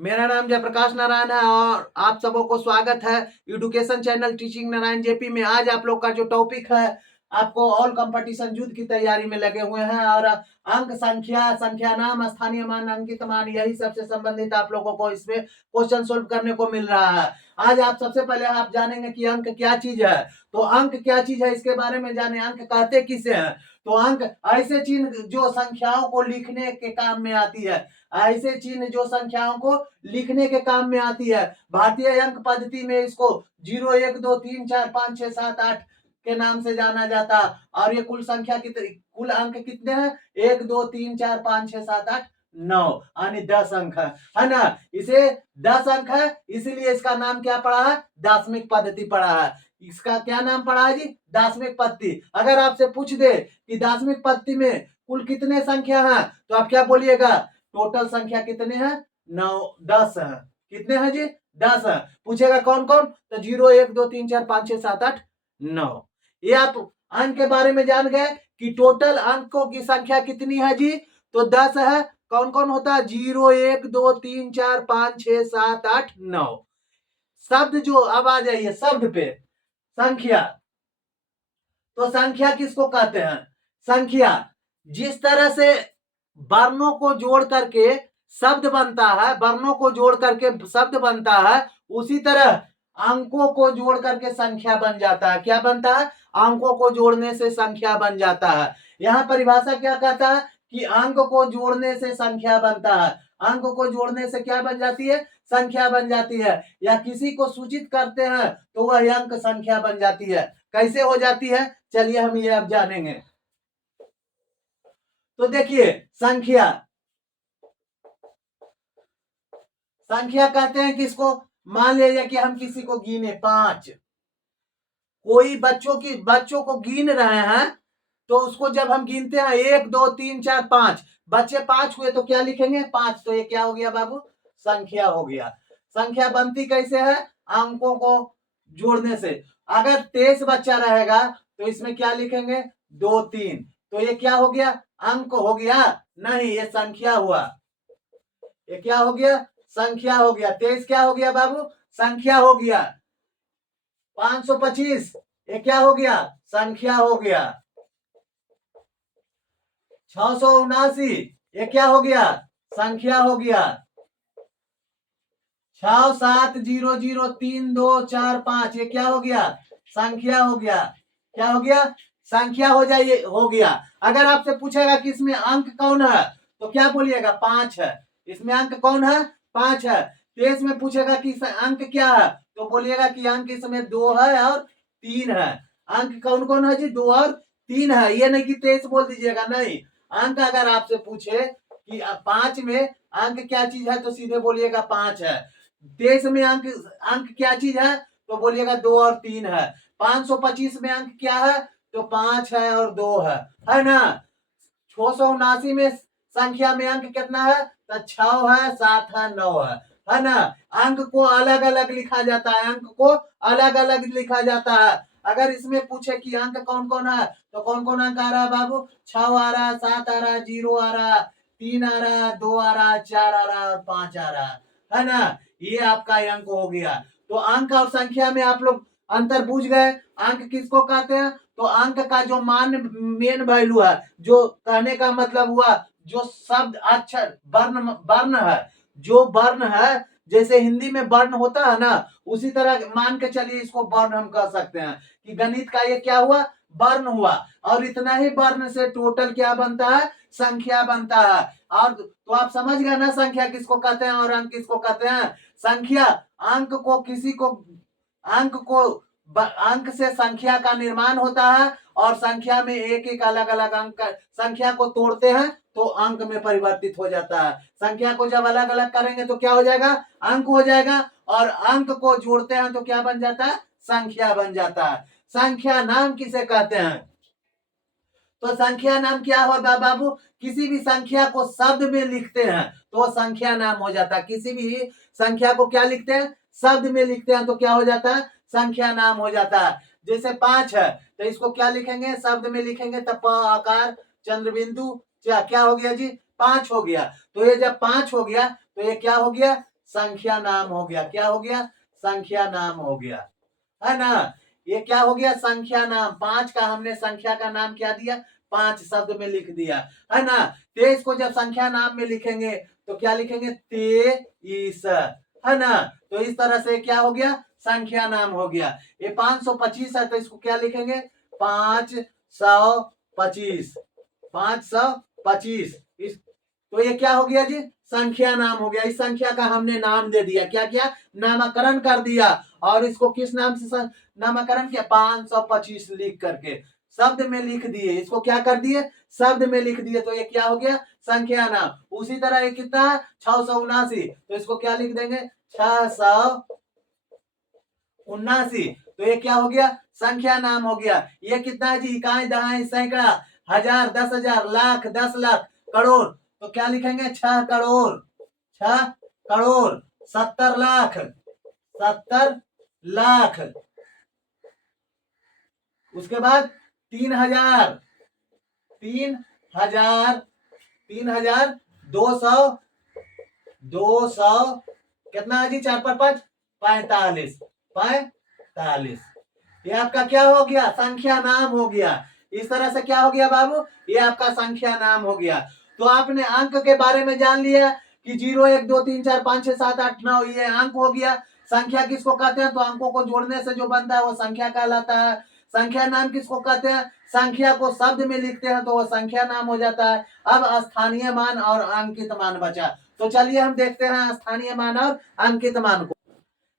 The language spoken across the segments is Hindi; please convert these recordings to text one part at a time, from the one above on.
मेरा नाम जयप्रकाश नारायण है और आप सबों को स्वागत है education channel teaching Narayan JP में। आज आप लोग का जो टॉपिक है, आपको ऑल कंपटीशन युद्ध की तैयारी में लगे हुए हैं और अंक संख्या, संख्या नाम, स्थानीय मान, अंकित मान, यही सबसे संबंधित आप लोगों को इसमें क्वेश्चन सोल्व करने को मिल रहा है। आज आप सबसे पहले आप जानेंगे कि अंक क्या चीज है। तो अंक क्या चीज है इसके बारे में जाने। अंक कहते किसे हैं? तो अंक ऐसे चिन्ह जो संख्याओं को लिखने के काम में आती है, ऐसे चिन्ह जो संख्याओं को लिखने के काम में आती है। भारतीय अंक पद्धति में इसको 0, 1, 2, 3, 4, 5, 6, 7, 8 के नाम से जाना जाता। और ये कुल संख्या कुल अंक कितने हैं? 1, 2, 3, 4, 5, 6, 7, 8, 9 यानी 10 अंक है ना। इसे 10 अंक है, इसीलिए इसका नाम क्या पड़ा है? दार्शनिक पद्धति पड़ा है। इसका क्या नाम पड़ा है जी? दार्शनिक पद्धति। अगर आपसे पूछ दे कि दार्शनिक पद्धति में कुल कितने संख्या हैं, तो आप क्या बोलिएगा? टोटल संख्या कितने हैं? 9, 10 है। कितने हैं जी? 10 है। पूछेगा कौन कौन? तो 0, 1, 2, 3, 4, 5, 6, 7, 8, 9। ये आप अंक के बारे में जान गए कि टोटल अंकों की संख्या कितनी है जी? तो 10 है। कौन कौन होता है? 0, 1, 2, 3, 4, 5, 6, 7, 8, 9। शब्द जो, अब आ जाइए शब्द पे। संख्या, तो संख्या किसको कहते हैं? संख्या जिस तरह से वर्णों को जोड़ करके शब्द बनता है, वर्णों को जोड़ करके शब्द बनता है, उसी तरह अंकों को जोड़ करके संख्या बन जाता है। क्या बनता है? अंकों को जोड़ने से संख्या बन जाता है। यहां परिभाषा क्या कहता है कि अंक को जोड़ने से संख्या बनता है। अंक को जोड़ने से क्या बन जाती है? संख्या बन जाती है। या किसी को सूचित करते हैं तो वह अंक संख्या बन जाती है। कैसे हो जाती है, चलिए हम ये अब जानेंगे। तो देखिए, संख्या, संख्या कहते हैं किसको? मान लीजिए कि हम किसी को गिने 5, कोई बच्चों को गिन रहे हैं, तो उसको जब हम गिनते हैं 1, 2, 3, 4, 5, बच्चे 5 हुए तो क्या लिखेंगे? 5। तो ये क्या हो गया बाबू? संख्या हो गया। संख्या बनती कैसे है? अंकों को जोड़ने से। अगर 23 बच्चा रहेगा तो इसमें क्या लिखेंगे? 2, 3। तो ये क्या हो गया? अंक हो गया? नहीं, ये संख्या हुआ। ये क्या हो गया? संख्या हो गया। 23 क्या हो गया बाबू? संख्या हो गया। 525 ये क्या हो गया? संख्या हो गया। 679 ये क्या हो गया? संख्या हो गया। 67003245 ये क्या हो गया? संख्या हो गया। क्या हो गया? संख्या हो जाए, हो गया। अगर आपसे पूछेगा कि इसमें अंक कौन है, तो क्या बोलिएगा? 5 है। इसमें अंक कौन है? 5 है। 23 में पूछेगा कि अंक क्या है, तो बोलिएगा कि अंक इसमें 2 है और 3 है। अंक कौन कौन है जी? 2 और 3 है। ये नहीं कि 23 बोल दीजिएगा, नहीं। अंक अगर आपसे पूछे कि 5 में अंक क्या चीज है, तो सीधे बोलिएगा 5 है। 23 में अंक अंक क्या चीज है, तो बोलिएगा 2 और 3 है। 525 में अंक क्या है, तो 5 है और 2 है ना। 679 में संख्या में अंक कितना है, तो 6 है, 7 है, 9 है ना। अंक को अलग अलग लिखा जाता है, अंक को अलग अलग लिखा जाता है। अगर इसमें पूछे कि अंक कौन कौन है, तो कौन कौन अंक आ रहा है बाबू? 6 आ रहा है, 7 आ रहा है, 0 आ रहा है, 3 आ रहा है, 2 आ रहा है, 4 आ रहा है और 5 आ रहा है ना। ये आपका अंक हो गया। तो अंक और संख्या में आप लोग अंतर बूझ गए। अंक किसको कहते हैं? तो अंक का जो मान, मेन वैल्यू है, जो कहने का मतलब हुआ, जो शब्द, अक्षर, वर्ण, वर्ण है, जो वर्ण है, जैसे हिंदी में वर्ण होता है ना, उसी तरह मान के चलिए इसको वर्ण हम कह सकते हैं कि गणित का ये क्या हुआ? वर्ण हुआ। और इतना ही वर्ण से टोटल क्या बनता है? संख्या बनता है। और तो आप समझ गए ना संख्या किसको कहते हैं और अंक किसको कहते हैं। संख्या, अंक को किसी को, अंक को, अंक से संख्या का निर्माण होता है और संख्या में एक एक अलग अलग अंक, संख्या को तोड़ते हैं तो अंक में परिवर्तित हो जाता है। संख्या को जब अलग अलग करेंगे तो क्या हो जाएगा? अंक हो जाएगा। और अंक को जोड़ते हैं तो क्या बन जाता है? संख्या बन जाता है। संख्या नाम किसे कहते हैं? तो संख्या नाम क्या होगा बाबू? किसी भी संख्या को शब्द में लिखते हैं तो संख्या नाम हो जाता है। किसी भी संख्या को क्या लिखते हैं? शब्द में लिखते हैं तो क्या हो जाता है? संख्या नाम हो जाता है। जैसे 5 है तो इसको क्या लिखेंगे? शब्द में लिखेंगे तो प आकार चंद्रबिंदु क्या क्या हो गया जी? 5 हो गया। तो ये जब 5 हो गया तो ये क्या हो गया? संख्या नाम हो गया। क्या हो गया? संख्या नाम हो गया, है ना। ये क्या हो गया? संख्या नाम। 5 का हमने संख्या का नाम क्या दिया? 5 शब्द में लिख दिया, है ना। 23 को जब संख्या नाम में लिखेंगे तो क्या लिखेंगे? 23, है ना। तो इस तरह से क्या हो गया? संख्या नाम हो गया। ये 525 है तो इसको क्या लिखेंगे? 525, 525। इस तो ये क्या हो गया जी? संख्या नाम हो गया। इस संख्या का हमने नाम दे दिया। क्या किया? नामकरण कर दिया। और इसको किस नाम से नामकरण किया? 525 लिख करके शब्द में लिख दिए। इसको क्या कर दिए? शब्द में लिख दिए। तो ये क्या हो गया? संख्या नाम। उसी तरह ये कितना है? 679। तो इसको क्या लिख देंगे? 679। तो ये क्या हो गया? संख्या नाम हो गया। ये कितना है जी? इकाई, दहाई, सैकड़ा, हजार, 10,000, लाख, 10 लाख, करोड़। तो क्या लिखेंगे? 6 करोड़, 6 करोड़, 70 लाख, 70 लाख। उसके बाद 3,000, 3,000, 3,000, 200, 200, कितना है जी? 4 पर 5, 45, 45। ये आपका क्या हो गया? संख्या नाम हो गया। इस तरह से क्या हो गया बाबू? ये आपका संख्या नाम हो गया। तो आपने अंक के बारे में जान लिया कि 0, 1, 2, 3, 4, 5, 6, 7, 8, 9 ये अंक हो गया। संख्या किसको कहते हैं? तो अंकों को जोड़ने से जो बनता है वो संख्या कहलाता है। संख्या नाम किसको कहते हैं? संख्या को शब्द में लिखते हैं तो वो संख्या नाम हो जाता है। अब स्थानीय मान और अंकित मान बचा। तो चलिए हम देखते हैं स्थानीय मान और अंकित मान को।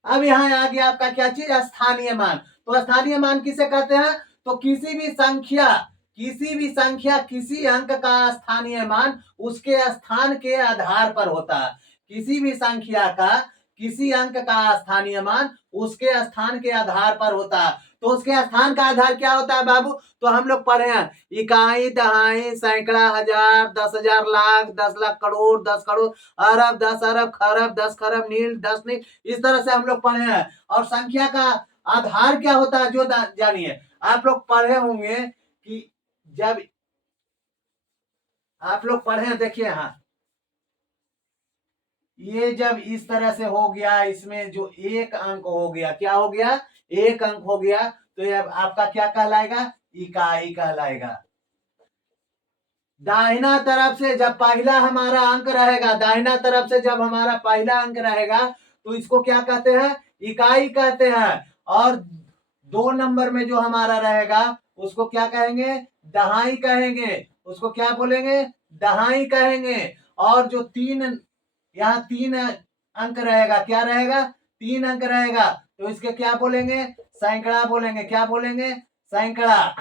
अब यहाँ आ गया आपका क्या चीज? स्थानीय मान। तो स्थानीय मान किसे कहते हैं? तो किसी भी संख्या, किसी अंक का स्थानीय मान उसके स्थान के आधार पर होता है। किसी भी संख्या का किसी अंक का स्थानीय मान उसके स्थान के आधार पर होता है। तो उसके स्थान का आधार क्या होता है बाबू? तो हम लोग पढ़े हैं इकाई, दहाई, सैकड़ा, हजार, 10,000, लाख, 10 लाख, करोड़, 10 करोड़, अरब, 10 अरब, खरब, 10 खरब, नील, 10 नील। इस तरह से हम लोग पढ़े हैं। और संख्या का आधार क्या होता है जो जानिए। आप लोग पढ़े होंगे कि जब आप लोग पढ़े, देखिए हाँ, ये जब इस तरह से हो गया, इसमें जो एक अंक हो गया, क्या हो गया? एक अंक हो गया। तो ये आपका क्या कहलाएगा? इकाई कहलाएगा। दाहिना तरफ से जब पहला हमारा अंक रहेगा, दाहिना तरफ से जब हमारा पहला अंक रहेगा तो इसको क्या कहते हैं? इकाई कहते हैं। और 2 नंबर में जो हमारा रहेगा उसको क्या कहेंगे? दहाई कहेंगे। उसको क्या बोलेंगे? दहाई कहेंगे। और जो 3, यहाँ 3 अंक रहेगा, क्या रहेगा? 3 अंक रहेगा तो इसके क्या बोलेंगे? सैकड़ा बोलेंगे। क्या बोलेंगे? सैकड़ा।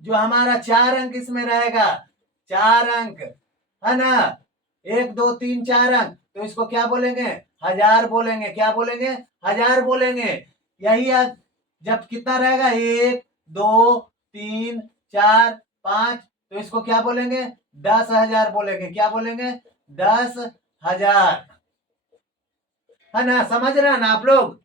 जो हमारा 4 अंक इसमें रहेगा, 4 अंक, है ना, 1, 2, 3, 4 अंक, तो इसको क्या बोलेंगे? हजार बोलेंगे। क्या बोलेंगे? हजार बोलेंगे। यही जब कितना रहेगा? 1, 2, 3, 4, 5, तो इसको क्या बोलेंगे? 10,000 बोलेंगे। क्या बोलेंगे? 10,000, है ना। समझ रहे हैं ना आप लोग?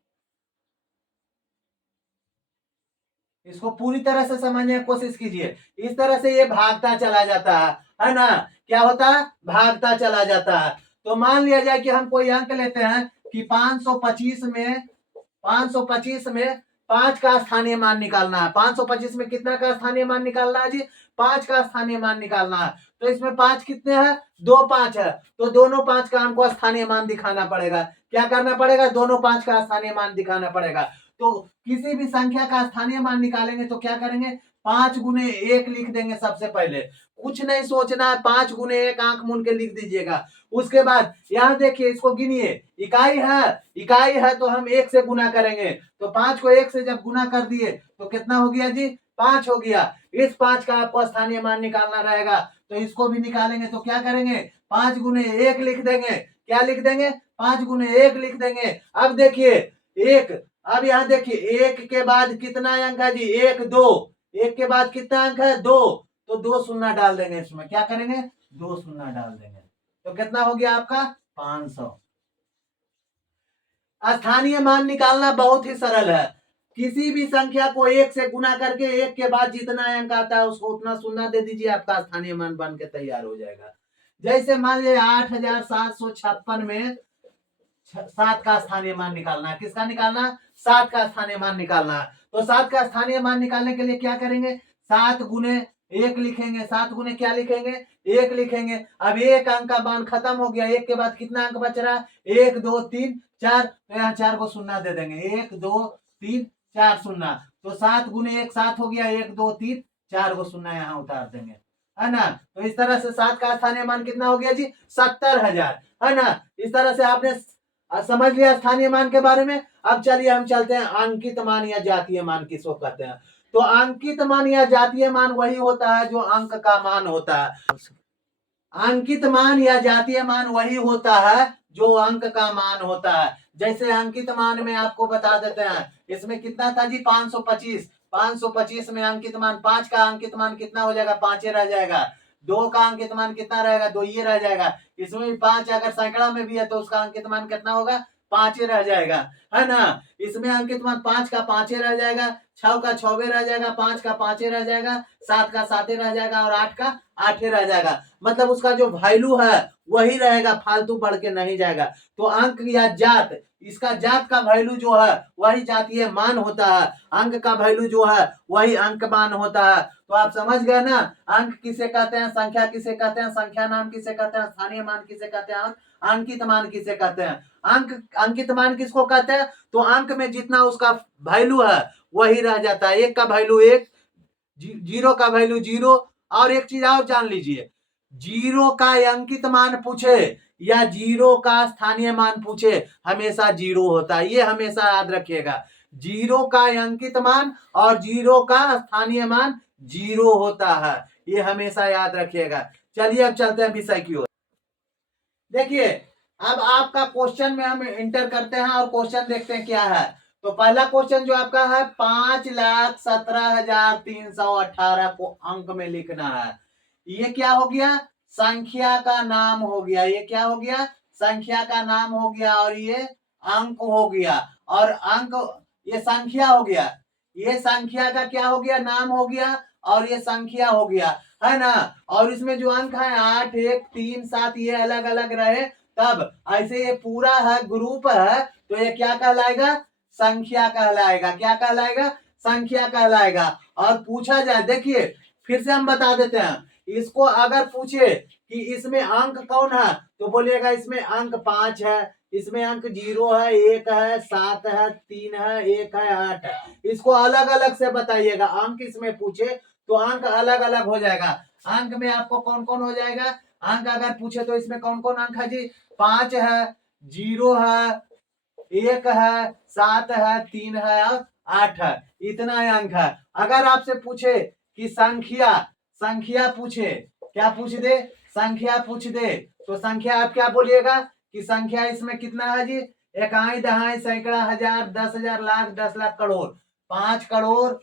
इसको पूरी तरह से समझने की कोशिश कीजिए। इस तरह से ये भागता चला जाता है ना। क्या होता है? भागता चला जाता है। तो मान लिया जाए कि हम कोई अंक लेते हैं कि 525 में, 525 में 5 का स्थानीय मान निकालना है। 525 में कितना का स्थानीय मान निकालना है जी? 5 का स्थानीय मान निकालना है। तो इसमें 5 कितने हैं? 2 5 है। तो दोनों 5 का हमको स्थानीय मान दिखाना पड़ेगा। क्या करना पड़ेगा? दोनों 5 का स्थानीय मान दिखाना पड़ेगा। तो किसी भी संख्या का स्थानीय मान निकालेंगे तो क्या करेंगे? 5 गुने 1 लिख देंगे सबसे पहले। कुछ नहीं सोचना है, 5 गुने 1 आंख मूंद के लिख दीजिएगा। उसके बाद यहाँ देखिए, इसको गिनिए। इकाई है तो हम 1 से गुना करेंगे। तो 5 को 1 से जब गुना कर दिए तो कितना हो गया जी? 5 हो गया। इस 5 का आपको स्थानीय मान निकालना रहेगा। तो इसको भी निकालेंगे तो क्या करेंगे? 5 गुने 1 लिख देंगे। क्या लिख देंगे? 5 गुने 1 लिख देंगे। अब देखिए 1, अब यहाँ देखिए 1 के बाद कितना अंक है जी? 1, 2। 1 के बाद कितना अंक है? 2। तो 2 शून्य डाल देंगे इसमें। क्या करेंगे? 2 शून्य डाल देंगे। तो कितना हो गया आपका? 500। स्थानीय मान निकालना बहुत ही सरल है। किसी भी संख्या को 1 से गुना करके 1 के बाद जितना अंक आता है उसको उतना शून्य दे दीजिए, आपका स्थानीय मान बन के तैयार हो जाएगा। जैसे मान लीजिए 8,756 में 7 का स्थानीय मान निकालना है। किसका निकालना? 7 का स्थानीय मान निकालना है। तो 7 का स्थानीय मान निकालने के लिए क्या करेंगे? 7 गुने 1 लिखेंगे। 7 गुने क्या लिखेंगे? 1 लिखेंगे। अब एक अंक का मान खत्म हो गया। एक के बाद कितना अंक बच रहा? 1 2 3 4। तो यहाँ 4 को शून्य दे देंगे। 1 2 3 4 शून्य। तो 7 गुने 1 7 हो गया। 1 2 3 4 को शून्य यहाँ उतार देंगे, है ना। तो इस तरह से 7 का स्थानीय मान कितना हो गया जी? 70,000, है ना। इस तरह से आपने समझ लिया स्थानीय मान के बारे में। अब चलिए हम चलते हैं अंकित मान या जातीय मान किसको कहते हैं। तो अंकित मान या जातीय मान वही होता है जो अंक का मान होता है। अंकित मान या जातीय मान वही होता है जो अंक का मान होता है। जैसे अंकित मान में आपको बता देते हैं, इसमें कितना था जी? 525। 525 में अंकित मान 5 का अंकित मान कितना हो जाएगा? 5 रह जाएगा। 2 का अंकित मान कितना रहेगा? 2 ये रह जाएगा। इसमें भी 5 अगर सैकड़ा में भी है तो उसका अंकित मान कितना होगा? 5 रह जाएगा, है ना। इसमें अंकित मान 5 का 5 रह जाएगा, 6 का 6 रह जाएगा, 5 का 5 रह जाएगा, 7 का 7 रह जाएगा और 8 का 8 रह जाएगा। मतलब उसका जो वैल्यू है वही रहेगा, फालतू बढ़ के नहीं जाएगा। तो अंक या जात, इसका जात का वैल्यू जो है वही जातीय मान होता है। अंक का वैल्यू जो है वही अंक मान होता है। तो आप समझ गए ना, अंक किसे कहते हैं, संख्या किसे कहते हैं, संख्या नाम किसे कहते हैं, स्थानीय मान किसे कहते हैं, अंकित मान किसे कहते हैं। अंकित मान किसको कहते हैं? तो अंक में जितना उसका वैल्यू है वही रह जाता है। 1 का वैल्यू 1, 0 का वैल्यू 0। और एक चीज और जान लीजिए, 0 का अंकित मान पूछे या 0 का स्थानीय मान पूछे, हमेशा 0 होता है। ये हमेशा याद रखिएगा, 0 का अंकित मान और 0 का स्थानीय मान 0 होता है। ये हमेशा याद रखिएगा। चलिए अब चलते हैं विषय की ओर। देखिए अब आपका क्वेश्चन में हम इंटर करते हैं और क्वेश्चन देखते हैं क्या है। तो पहला क्वेश्चन जो आपका है, 5,17,318 को अंक में लिखना है। ये क्या हो गया? संख्या का नाम हो गया। ये क्या हो गया? संख्या का नाम हो गया और ये अंक हो गया। और अंक, ये संख्या हो गया, ये संख्या का क्या हो गया? नाम हो गया और ये संख्या हो गया, है ना। और इसमें जो अंक है 8 1 3 7 ये अलग अलग रहे तब। ऐसे ये पूरा है, ग्रुप है, तो ये क्या कहलाएगा? संख्या कहलाएगा। क्या कहलाएगा? संख्या कहलाएगा। और पूछा जाए, देखिए फिर से हम बता देते हैं, इसको अगर पूछे कि इसमें अंक कौन है तो बोलिएगा इसमें अंक 5 है, इसमें अंक 0 है, 1 है, 7 है, 3 है, 1 है, 8 है। इसको अलग अलग से बताइएगा। अंक इसमें पूछे तो अंक अलग अलग हो जाएगा। अंक में आपको कौन कौन हो जाएगा? अंक अगर पूछे तो इसमें कौन कौन अंक है जी? 5 है, 0 है, 1 है, 7 है, 3 है और 8 है। इतना अंक है। अगर आपसे पूछे कि संख्या, संख्या पूछे, क्या पूछ दे? संख्या पूछ दे, तो संख्या आप क्या बोलिएगा कि संख्या इसमें कितना है जी? इकाई, दहाई, सैकड़ा, हजार, 10,000, लाख, 10 लाख, करोड़। 5 करोड़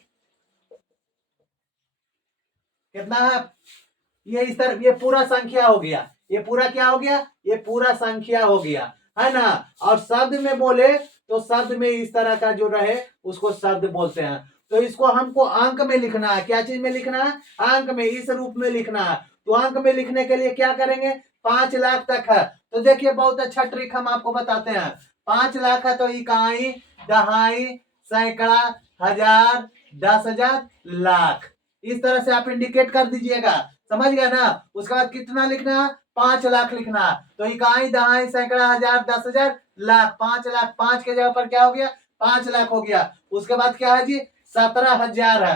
कितना है? ये इस तरह, ये पूरा संख्या हो गया। ये पूरा क्या हो गया? ये पूरा संख्या हो गया, है ना। और शब्द में बोले तो शब्द में इस तरह का जो रहे उसको शब्द बोलते हैं। तो इसको हमको अंक में लिखना है। क्या चीज में लिखना है? अंक में, इस रूप में लिखना है। तो अंक में लिखने के लिए क्या करेंगे? 5 लाख तक है तो देखिए बहुत अच्छा ट्रिक हम आपको बताते हैं। 5 लाख है तो इकाई, दहाई, सैकड़ा, हजार, 10,000, लाख, इस तरह से आप इंडिकेट कर दीजिएगा। समझ गया ना। उसके बाद कितना लिखना है? 5 लाख लिखना। तो इकाई, दहाई, सैकड़ा, हजार, 10,000, लाख। 5 लाख, 5 के जगह पर क्या हो गया? 5 लाख हो गया। उसके बाद क्या है जी? 17,000 है।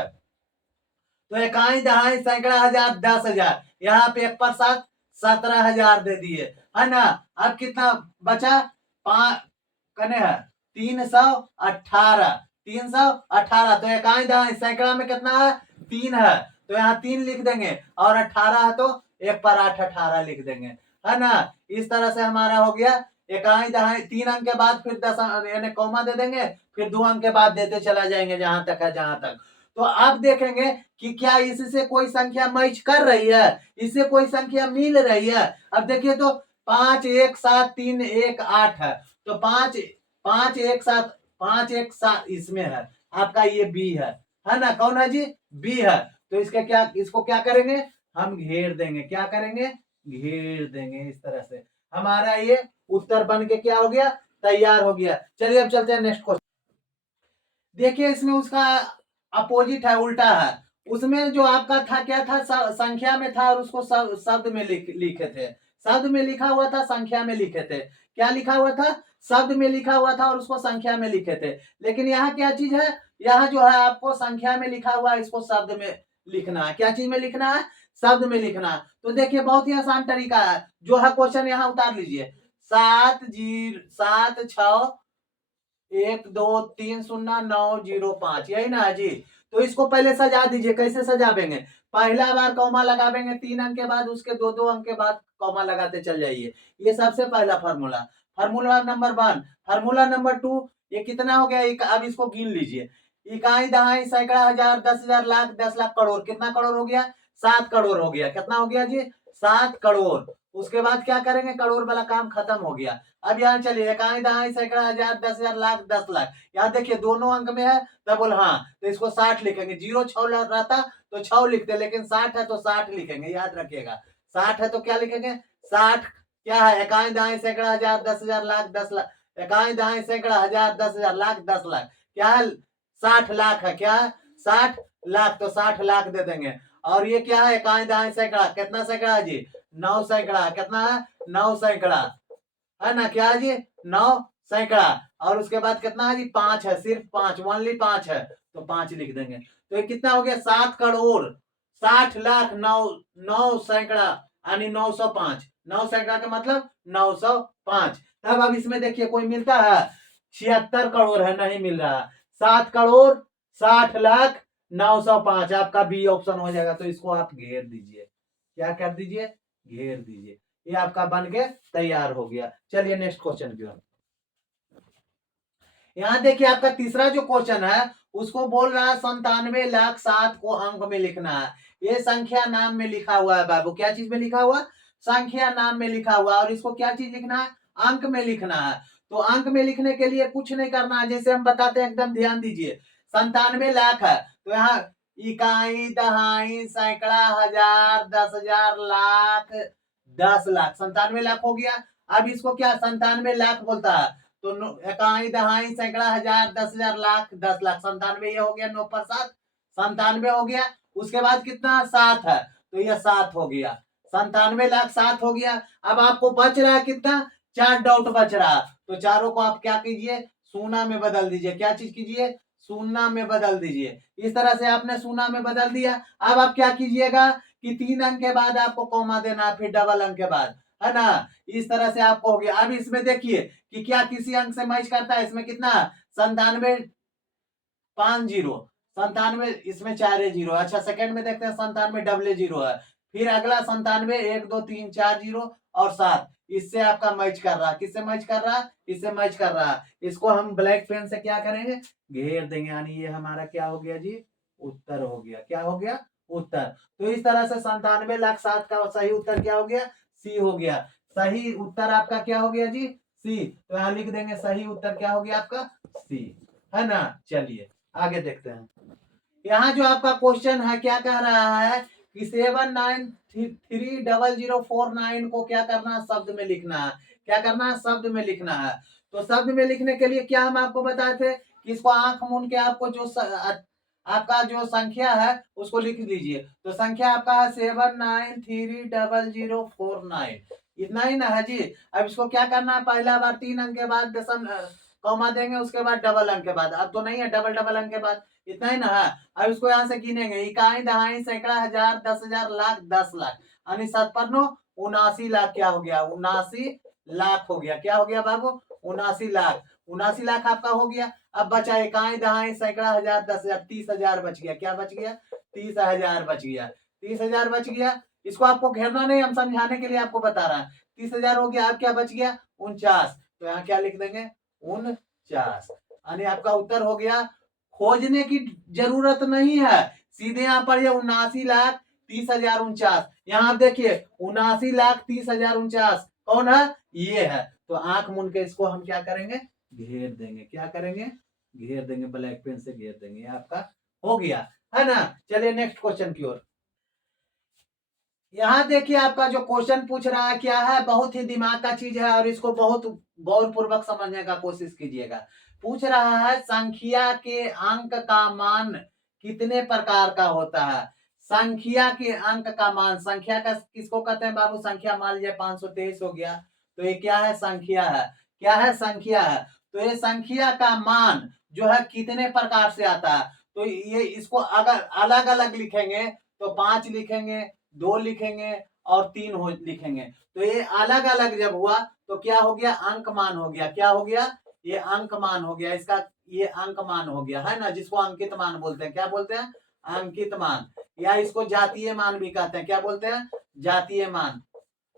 तो इकाई, दहाई, सैकड़ा, हजार, 10,000, यहाँ पे 1 पर 7, 17,000 दे दिए, है ना। अब कितना बचा? कने है 318, 318। तो इकाई, दहाई, सैकड़ा में कितना है? 3 है, तो यहाँ 3 लिख देंगे। और 18 है तो 1 पर 8, 18 लिख देंगे, है ना। इस तरह से हमारा हो गया इकाई, दहाई। 3 अंक के बाद फिर 10 यानी कॉमा दे देंगे, फिर 2 अंक के बाद देते चला जाएंगे जहां तक है, जहां तक। तो आप देखेंगे कि क्या इससे कोई संख्या मैच कर रही है, इससे कोई संख्या मिल रही है। अब देखिए तो 5 1 7 3 1 8 है, तो 5 5 1 7, 5 1 7 इसमें है आपका, ये बी है ना। कौन है जी? बी है। तो इसके क्या, इसको क्या करेंगे? हम घेर देंगे। क्या करेंगे? घेर देंगे। इस तरह से हमारा ये उत्तर बन के क्या हो गया? तैयार हो गया। चलिए अब चलते हैं नेक्स्ट क्वेश्चन। देखिए इसमें उसका अपोजिट है, उल्टा है। उसमें जो आपका था क्या था, संख्या में था और उसको शब्द में लिखे थे। शब्द में लिखा हुआ था, संख्या में लिखे थे। क्या लिखा हुआ था, शब्द में लिखा हुआ था और उसको संख्या में लिखे थे। लेकिन यहाँ क्या चीज है, यहाँ जो है आपको संख्या में लिखा हुआ है, इसको शब्द में लिखना है। क्या चीज में लिखना है, शब्द में लिखना है। तो देखिए बहुत ही आसान तरीका है, जो है क्वेश्चन यहाँ उतार लीजिए। 7 0 7 6 1 2 3 0 9 0 5, यही ना है जी। तो इसको पहले सजा दीजिए। कैसे सजावेंगे, पहला बार कॉमा लगावेंगे 3 अंक के बाद, उसके 2 2 अंक के बाद कॉमा लगाते चल जाइए। ये सबसे पहला formula. Formula number 1। Formula number 2, ये कितना हो गया, अब इसको गिन लीजिए। इकाई दहाई सैकड़ा हजार 10,000 लाख 10 लाख करोड़, कितना करोड़ हो गया, 7 करोड़ हो गया। कितना हो गया जी, 7 करोड़। उसके बाद क्या करेंगे, करोड़ वाला काम खत्म हो गया। अब यहाँ चलिए, इकाई दहाई सैकड़ा हजार 10,000 लाख 10 लाख, यहाँ देखिए दोनों अंक में है, डबल। हाँ तो इसको 60 लिखेंगे। 0 6 रहता तो 6 लिखते, लेकिन 60 है तो 60 लिखेंगे, याद रखिएगा। 60 है तो क्या लिखेंगे, 60। क्या है, इकाई दहाई सैकड़ा हजार 10,000 लाख 10 लाख, इकाई दहाई सैकड़ा हजार 10,000 लाख 10 लाख, क्या है, 60 लाख है। क्या है, 60 लाख, तो 60 लाख दे देंगे। और ये क्या है, इकाई दहाई सैकड़ा, कितना सैकड़ा है जी, 9 सैकड़ा। कितना है, 9 सैकड़ा है ना, क्या है जी, 9 सैकड़ा। और उसके बाद कितना है जी, 5 है, सिर्फ 5, ओनली 5 है, तो 5 लिख देंगे। तो ये कितना हो गया, 7 करोड़ 60 लाख 9 सैकड़ा, यानी 905। 9 सैकड़ा का मतलब 905। तब अब इसमें देखिए कोई मिलता है, 76 करोड़ है, नहीं मिल रहा। 7 करोड़ 60 लाख 905, आपका बी ऑप्शन हो जाएगा। तो इसको आप घेर दीजिए। क्या कर दीजिए, घेर दीजिए। ये आपका बन के तैयार हो गया। चलिए नेक्स्ट क्वेश्चन की ओर। यहाँ देखिए आपका तीसरा जो क्वेश्चन है, उसको बोल रहा है 97,07,000 को अंक में लिखना है। ये संख्या नाम में लिखा हुआ है बाबू। क्या चीज में लिखा हुआ, संख्या नाम में लिखा हुआ है। और इसको क्या चीज लिखना है, अंक में लिखना है। तो अंक में लिखने के लिए कुछ नहीं करना है, जैसे हम बताते हैं, एकदम ध्यान दीजिए। 97 लाख है तो यहाँ इकाई दहाई सैकड़ा हजार 10,000 लाख 10 लाख, 97 लाख हो गया। अब इसको क्या 97 लाख बोलता है, तो इकाई दहाई सैकड़ा हजार 10,000 लाख 10 लाख, 97 ये हो गया, 9 पर 7 97 हो गया। उसके बाद कितना 7 है, तो यह 7 हो गया। 97 लाख 7 हो गया। अब आपको बच रहा है कितना, 4 डॉट बच रहा। तो चारों को आप क्या कीजिए, शून्य में बदल दीजिए। क्या चीज कीजिए, शून्य में बदल दीजिए। इस तरह से आपने शून्य में बदल दिया। अब आप क्या कीजिएगा कि 3 अंक के बाद आपको कॉमा देना, फिर डबल अंक के बाद, है ना। इस तरह से आपको हो गया। अब इसमें देखिए कि क्या किसी अंक से मैच करता है। इसमें कितना 97 50, 97 इसमें 4 जीरो। अच्छा सेकंड में देखते हैं, 97 डबल जीरो है। फिर अगला 97 1 2 3 4 जीरो और 7, इससे आपका मैच कर रहा। किससे मैच कर रहा, इससे मैच कर रहा। इसको हम ब्लैक पेन से क्या करेंगे, घेर देंगे। यानी ये हमारा क्या हो गया जी, उत्तर हो गया। क्या हो गया, उत्तर। तो इस तरह से 97,07,000 का सही उत्तर क्या हो गया, सी हो गया। सही उत्तर आपका क्या हो गया जी, सी। तो यहाँ लिख देंगे सही उत्तर क्या हो गया आपका, सी, है ना। चलिए आगे देखते हैं। यहाँ जो आपका क्वेश्चन है, क्या कह रहा है कि 793049 को क्या करना है, शब्द में लिखना है। क्या करना है, शब्द में लिखना है। तो शब्द में लिखने के लिए क्या हम आपको बताए थे कि इसको आंख मूंद के आपको जो आपका जो संख्या है उसको लिख लीजिए। तो संख्या आपका है 793009, इतना ही ना है जी। अब इसको क्या करना है, पहला बार 3 अंक के बाद दशम कॉमा देंगे, उसके बाद डबल अंक के बाद। अब तो नहीं है डबल डबल अंक के बाद, इतना ही ना है। अब इसको यहाँ से गिनेंगे, इकाई दहाई सैकड़ा हजार 10,000 लाख 10 लाख, यानी 7 79 लाख। क्या हो गया, 79 लाख हो गया। क्या हो गया बाबू, 79 लाख। 79 लाख आपका हो गया। अब बचा इकाई दहाई सैकड़ा हजार 10,000, 30,000 बच गया। क्या बच गया, 30,000 बच गया। 30,000 बच गया। इसको आपको घेरना नहीं, हम समझाने के लिए आपको बता रहा है। 30,000 हो गया। अब क्या बच गया, 49। तो यहाँ क्या लिख देंगे, 49, यानी आपका उत्तर हो गया। खोजने की जरूरत नहीं है, सीधे यहाँ पर ये 79,30,49। यहाँ आप देखिए 79,30,49 कौन है, ये है। तो आंख मूंद के इसको हम क्या करेंगे, घेर देंगे। क्या करेंगे, घेर देंगे, ब्लैक पेन से घेर देंगे। ये आपका हो गया, है ना। चलिए नेक्स्ट क्वेश्चन की ओर। यहाँ देखिए आपका जो क्वेश्चन पूछ रहा है क्या है, बहुत ही दिमाग का चीज है और इसको बहुत गौर पूर्वक समझने का कोशिश कीजिएगा। पूछ रहा है संख्या के अंक का मान कितने प्रकार का होता है। संख्या के अंक का मान, संख्या का किसको कहते हैं बाबू? संख्या मान लीजिए 523 हो गया, तो ये क्या है? संख्या है। क्या है? संख्या है। तो ये संख्या का मान जो है कितने प्रकार से आता है, तो ये इसको अगर अलग अलग लिखेंगे तो 5 लिखेंगे, 2 लिखेंगे और 3 लिखेंगे। तो ये अलग अलग जब हुआ तो क्या हो गया? अंक मान हो गया। क्या हो गया? ये अंक मान हो गया। इसका ये अंक मान हो गया, है ना, जिसको अंकित मान बोलते हैं। क्या बोलते हैं? अंकित मान, या इसको जातीय मान भी कहते हैं। क्या बोलते हैं? जातीय मान,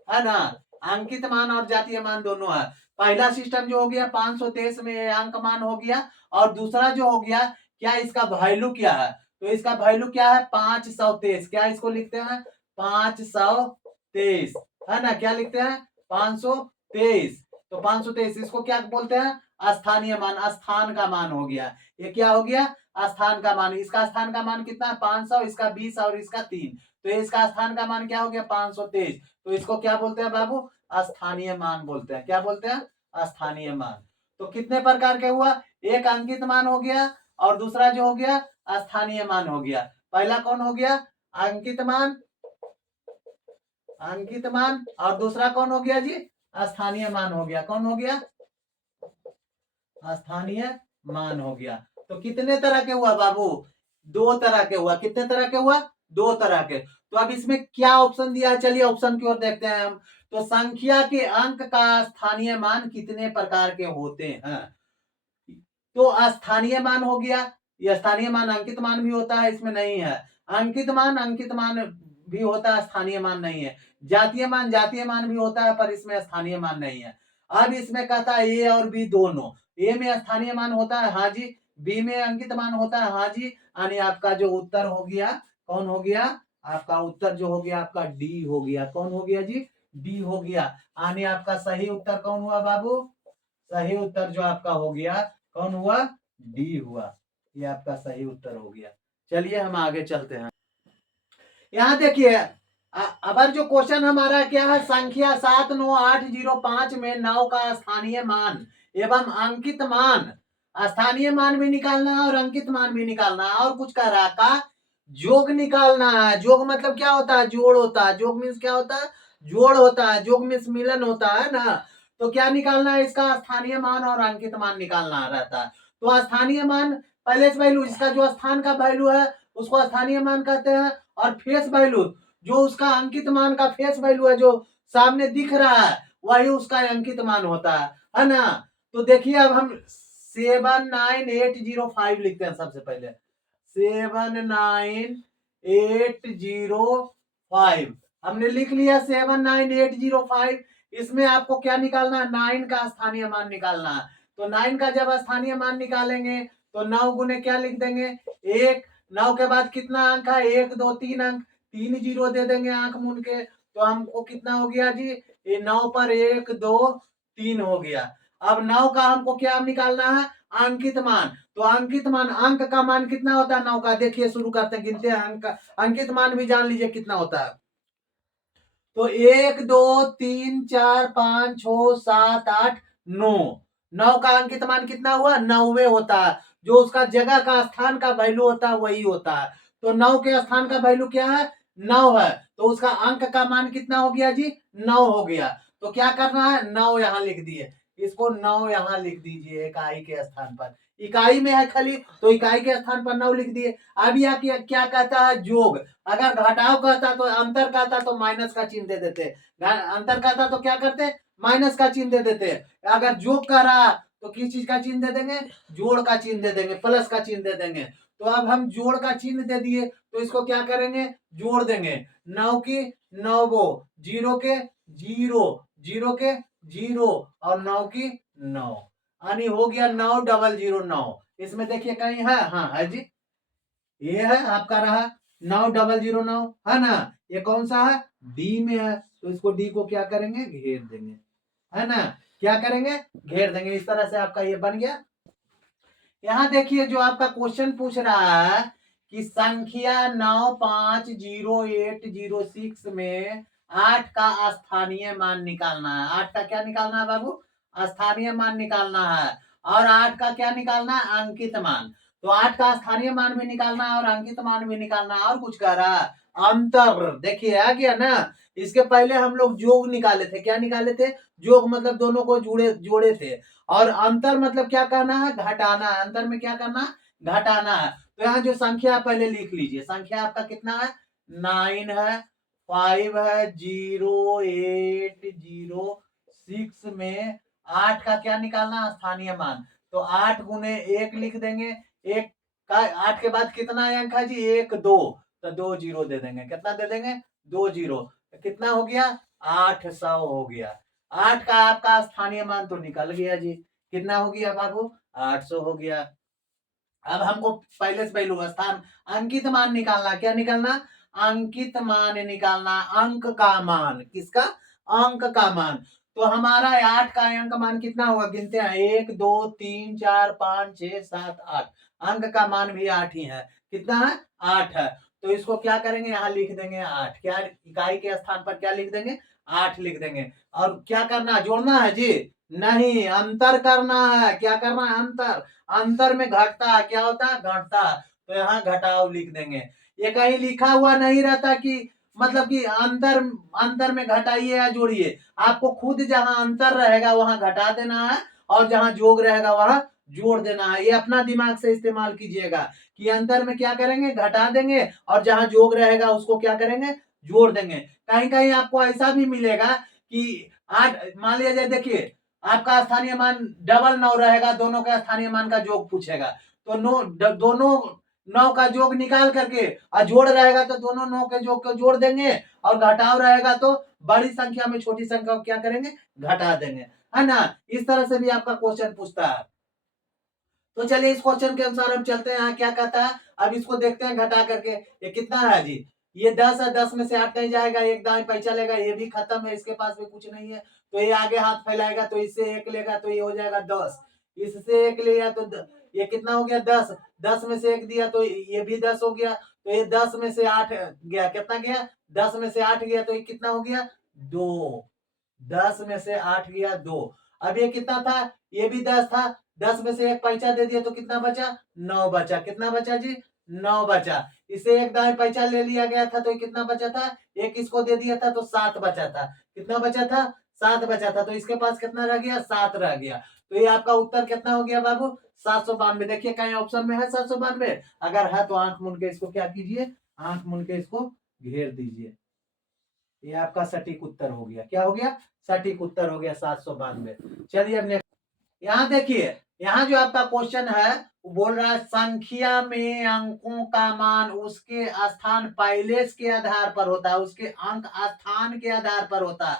है ना। अंकित मान और जातीय मान दोनों है। पहला सिस्टम जो हो गया 523 में अंक मान हो गया, और दूसरा जो हो गया, क्या इसका वैल्यू क्या है? तो इसका वैल्यू क्या है? 523। क्या इसको लिखते हैं? 523, है ना। क्या लिखते हैं? 523। तो 523 इसको क्या बोलते हैं? स्थानीय मान, स्थान का मान हो गया। ये क्या हो गया? स्थान का मान। इसका स्थान का मान कितना है? 500, इसका 20 और इसका 3। तो इसका स्थान का मान क्या हो गया? 523। तो इसको क्या बोलते हैं बाबू? स्थानीय मान बोलते हैं। क्या बोलते हैं? स्थानीय मान। तो कितने प्रकार के हुआ? एक अंकित मान हो गया और दूसरा जो हो गया स्थानीय मान हो गया। पहला कौन हो गया? अंकित मान, अंकित मान, और दूसरा कौन हो गया जी? स्थानीय मान हो गया। कौन हो गया? स्थानीय मान हो गया। तो कितने तरह के हुआ बाबू? 2 तरह के हुआ। कितने तरह के हुआ? 2 तरह के। तो अब इसमें क्या ऑप्शन दिया है, चलिए ऑप्शन की ओर देखते हैं हम। तो संख्या के अंक का स्थानीय मान कितने प्रकार के होते हैं? तो स्थानीय मान हो गया। ये स्थानीय मान अंकित मान भी होता है, इसमें नहीं है। अंकित मान भी होता है, स्थानीय मान नहीं है। जातीय मान भी होता है, पर इसमें स्थानीय मान नहीं है। अब इसमें कहता है ए और बी दोनों। ए में स्थानीय मान होता है, हाँ जी। बी में अंकित मान होता है, हाँ जी। यानी आपका जो उत्तर हो गया, कौन हो गया? आपका उत्तर जो हो गया आपका डी हो गया। कौन हो गया जी? डी हो गया। यानी आपका सही उत्तर कौन हुआ बाबू? सही उत्तर जो आपका हो गया कौन हुआ? डी हुआ। ये आपका सही उत्तर हो गया। चलिए हम आगे चलते हैं। यहाँ देखिए, अबर जो क्वेश्चन हमारा क्या है, संख्या 79805 में 9 का स्थानीय मान एवं अंकित मान, स्थानीय मान भी निकालना है और अंकित मान भी निकालना है, और कुछ कह रहा का जोग निकालना है। जोग मतलब क्या होता है? जोड़ होता है। जोग मीन्स क्या होता है? जोड़ होता है। जोग मीन्स मिलन होता है ना। तो क्या निकालना है? इसका स्थानीय मान और अंकित मान निकालना रहता है। तो स्थानीय मान पहले से वैल्यू, इसका जो स्थान का वैल्यू है उसको स्थानीय मान कहते हैं, और फेस वैल्यू जो उसका अंकित मान का फेस वैल्यू है जो सामने दिख रहा है वही उसका अंकित मान होता है ना। तो देखिए अब हम 79805 लिखते हैं। सबसे पहले 79805 हमने लिख लिया। 79805 इसमें आपको क्या निकालना है? 9 का स्थानीय मान निकालना है। तो 9 का जब स्थानीय मान निकालेंगे तो 9 गुने क्या लिख देंगे? 1। 9 के बाद कितना अंक है? 1 2 3 अंक, 3 जीरो दे देंगे आंख मूंद के। तो हमको कितना हो गया जी? ये 9 पर 1 2 3 हो गया। अब 9 का हमको क्या निकालना है? अंकित मान। तो अंकित मान, अंक का मान कितना होता है 9 का? देखिए शुरू करते हैं, गिनते हैं अंक का। अंकित मान भी जान लीजिए कितना होता है। तो 1 2 3 4 5 6 7 8 9। 9 का अंकित मान कितना हुआ? 9 होता है। जो उसका जगह का स्थान का वैल्यू होता है वही होता है। तो 9 के स्थान का वैल्यू क्या है? 9 है। तो उसका अंक का मान कितना हो गया जी? 9 हो गया। तो क्या करना है? 9 यहां लिख दिए। इसको 9 यहां लिख दीजिए इकाई के स्थान पर। इकाई में है खाली, तो इकाई के स्थान पर 9 लिख दिए। अब यह क्या कहता है? जोग। अगर घटाव कहता तो, अंतर कहता तो माइनस का चिन्ह दे देते। अंतर कहता तो क्या करते? माइनस का चिन्ह दे देते। अगर जोग कह रहा तो किस चीज का चिन्ह दे देंगे? जोड़ का चिन्ह दे देंगे, प्लस का चिन्ह दे देंगे। तो अब हम जोड़ का चिन्ह दे दिए तो इसको क्या करेंगे? जोड़ देंगे। 9 की 9 गो, जीरो के जीरो, जीरो के जीरो, और 9 की 9, यानी हो गया 9009। इसमें देखिए कहीं है? हाँ है जी, ये है आपका रहा 9009, है ना। ये कौन सा है? डी में है। तो इसको डी को क्या करेंगे? घेर देंगे, है ना। क्या करेंगे? घेर देंगे। इस तरह से आपका ये बन गया। यहां देखिए जो आपका क्वेश्चन पूछ रहा है कि संख्या 95086 में 8 का स्थानीय मान निकालना है। 8 का क्या निकालना है बाबू? स्थानीय मान निकालना है। और 8 का क्या निकालना है? अंकित मान। तो 8 का स्थानीय मान भी निकालना है और अंकित मान भी निकालना है। और कुछ कह रहा है? अंतर। देखिए आ गया ना। इसके पहले हम लोग योग निकाले थे। क्या निकाले थे? योग मतलब दोनों को जोड़े थे। और अंतर मतलब क्या करना है? घटाना है। अंतर में क्या करना है? घटाना है। तो यहाँ जो संख्या पहले लिख लीजिए। संख्या आपका कितना है? 9 है, 5 है, 0806 में 8 का क्या निकालना? स्थानीय मान। तो 8 गुने 1 लिख देंगे। 1 का 8 के बाद कितना अंक है जी? 1 2। तो 2 जीरो दे देंगे। कितना दे देंगे? 2 जीरो। कितना हो गया? 800 हो गया। 8 का आपका स्थानीय मान तो निकल गया जी। कितना हो गया बाबू? 800 हो गया। अब हमको पहले से पहलू स्थान अंकित मान निकालना। क्या निकालना? अंकित मान निकालना। अंक का मान। किसका? अंक का मान। तो हमारा 8 का अंक मान कितना होगा? गिनते हैं। 1 2 3 4 5 6 7 8। अंक का मान भी 8 ही है। कितना है? 8 है। तो इसको क्या करेंगे? यहाँ लिख देंगे 8। क्या इकाई के स्थान पर क्या लिख देंगे? 8 लिख देंगे। और क्या करना है? जोड़ना है जी? नहीं, अंतर करना है। क्या करना है? अंतर। अंतर में घटता है। क्या होता है? घटता। तो यहाँ घटाव लिख देंगे। ये कहीं लिखा हुआ नहीं रहता कि मतलब कि अंतर अंतर में घटाइए या जोड़िए। आपको खुद जहां अंतर रहेगा वहां घटा देना है और जहां जोग रहेगा वहां जोड़ देना है। ये अपना दिमाग से इस्तेमाल कीजिएगा कि अंतर में क्या करेंगे? घटा देंगे और जहां जोग रहेगा उसको क्या करेंगे? जोड़ देंगे। कहीं कहीं आपको ऐसा भी मिलेगा कि आठ मान लीजिए, देखिए आपका स्थानीय मान डबल 9 रहेगा। दोनों का स्थानीय मान का योग पूछेगा तो दोनों 9 का योग निकाल करके और जोड़ रहेगा तो दोनों 9 के योग को जोड़ देंगे। और घटाव रहेगा तो बड़ी संख्या में छोटी संख्या को क्या करेंगे? घटा देंगे। है ना? इस तरह से भी आपका क्वेश्चन पूछता है। तो चलिए इस क्वेश्चन के अनुसार हम चलते हैं। यहाँ क्या कहता है? अब इसको देखते हैं घटा करके। ये कितना है जी? ये 10 है। 10 में से 8 नहीं जाएगा। एक दाएं पैसा लेगा। ये भी खत्म है। इसके पास भी कुछ नहीं है। तो ये आगे हाथ फैलाएगा तो इससे 1 लेगा तो ये हो जाएगा 10। इससे 1 लिया तो ये कितना हो गया? 10। 10 में से 1 दिया तो ये भी 10 हो गया। तो ये 10 में से 8 गया। कितना गया? 10 में से 8 गया तो ये कितना हो गया? 2। 10 में से 8 गया 2। अब ये कितना था? ये भी 10 था। 10 में से 1 पैसा दे दिया तो कितना बचा? 9 बचा। कितना बचा जी? 9 बचा। इसे एक दाएं पैसा ले लिया गया था तो ये कितना बचा था? एक इसको दे दिया था तो 7 बचा था। कितना बचा था? 7 बचा था। तो इसके पास कितना रह गया? 7 रह गया। तो ये आपका उत्तर कितना हो गया बाबू? 792। देखिए कहीं ऑप्शन में है 792? अगर है तो आंख मूंद के इसको क्या कीजिए? आंख मूंद के इसको घेर दीजिए। ये आपका सटीक उत्तर हो गया। क्या हो गया? सटीक उत्तर हो गया 792। चलिए अब नेक्स्ट। यहाँ देखिए, यहाँ जो आपका क्वेश्चन है वो बोल रहा है संख्या में अंकों का मान उसके स्थान पाइलेस के आधार पर होता है। उसके अंक स्थान के आधार पर होता है।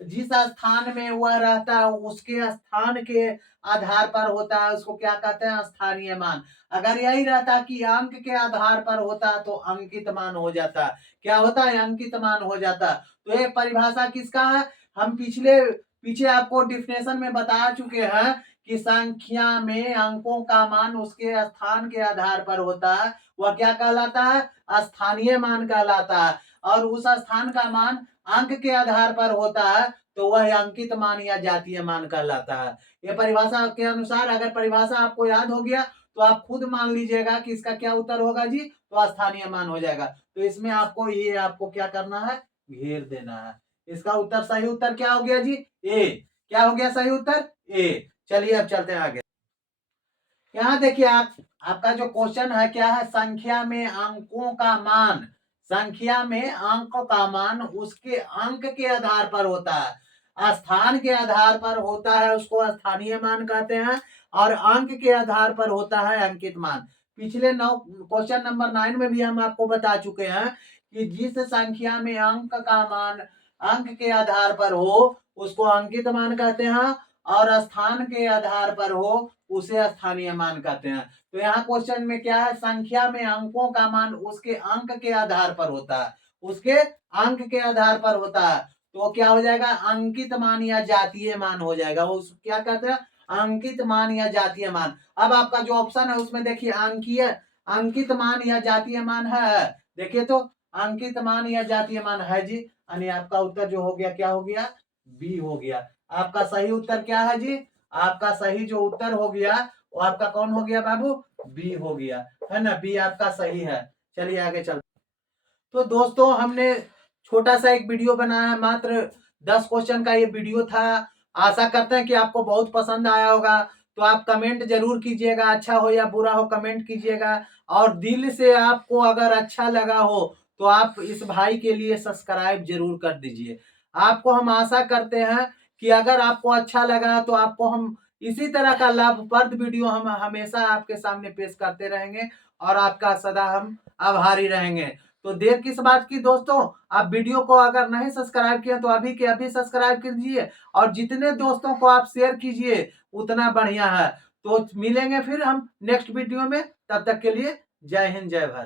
जिस स्थान में वह रहता है उसके स्थान के आधार पर होता है। उसको क्या कहते हैं? स्थानीय मान। अगर यही रहता कि अंक के आधार पर होता तो अंकित मान हो जाता। क्या होता है? अंकित मान हो जाता। तो ये परिभाषा किसका है? हम पीछे आपको डिफिनेशन में बता चुके हैं कि संख्या में अंकों का मान उसके स्थान के आधार पर होता है। वह क्या कहलाता है? स्थानीय मान कहलाता है। और उस स्थान का मान अंक के आधार पर होता है तो वह अंकित मान या जातीय मान कहलाता है। ये परिभाषा के अनुसार, अगर परिभाषा आपको याद हो गया तो आप खुद मान लीजिएगा कि इसका क्या उत्तर होगा जी? तो स्थानीय मान हो जाएगा। तो इसमें आपको क्या करना है? घेर देना है। इसका उत्तर, सही उत्तर क्या हो गया जी? ए। क्या हो गया सही उत्तर? ए। चलिए अब चलते हैं आगे। यहाँ देखिए आपका जो क्वेश्चन है क्या है? संख्या में अंकों का मान। संख्या में अंक का मान उसके अंक के आधार पर होता है। स्थान के आधार पर होता है उसको स्थानीय मान कहते हैं। और अंक के आधार पर होता है अंकित मान। पिछले क्वेश्चन नंबर 9 में भी हम आपको बता चुके हैं कि जिस संख्या में अंक का मान अंक के आधार पर हो उसको अंकित मान कहते हैं। और स्थान के आधार पर हो उसे स्थानीय मान कहते हैं। तो यहाँ क्वेश्चन में क्या है? संख्या में अंकों का मान उसके अंक के आधार पर होता है। उसके अंक के आधार पर होता है तो क्या हो जाएगा? अंकित मान या जातीय मान हो जाएगा। वो क्या कहते हैं? अंकित मान या जातीय मान। अब आपका जो ऑप्शन है उसमें देखिए अंकीय अंकित मान या जातीय मान है? देखिए तो अंकित मान या जातीय मान है जी, यानी आपका उत्तर जो हो गया क्या हो गया? बी हो गया। आपका सही उत्तर क्या है जी? आपका सही जो उत्तर हो गया वो आपका कौन हो गया बाबू? बी हो गया, है ना? बी आपका सही है। चलिए आगे चलते। तो दोस्तों हमने छोटा सा एक वीडियो बनाया है, मात्र 10 क्वेश्चन का ये वीडियो था। आशा करते हैं कि आपको बहुत पसंद आया होगा। तो आप कमेंट जरूर कीजिएगा, अच्छा हो या बुरा हो कमेंट कीजिएगा। और दिल से आपको अगर अच्छा लगा हो तो आप इस भाई के लिए सब्सक्राइब जरूर कर दीजिए। आपको हम आशा करते हैं कि अगर आपको अच्छा लगा तो आपको हम इसी तरह का लाभप्रद वीडियो हम हमेशा आपके सामने पेश करते रहेंगे और आपका सदा हम आभारी रहेंगे। तो देर किस बात की दोस्तों, आप वीडियो को अगर नहीं सब्सक्राइब किए तो अभी के अभी सब्सक्राइब कीजिए और जितने दोस्तों को आप शेयर कीजिए उतना बढ़िया है। तो मिलेंगे फिर हम नेक्स्ट वीडियो में, तब तक के लिए जय हिंद जय भारत।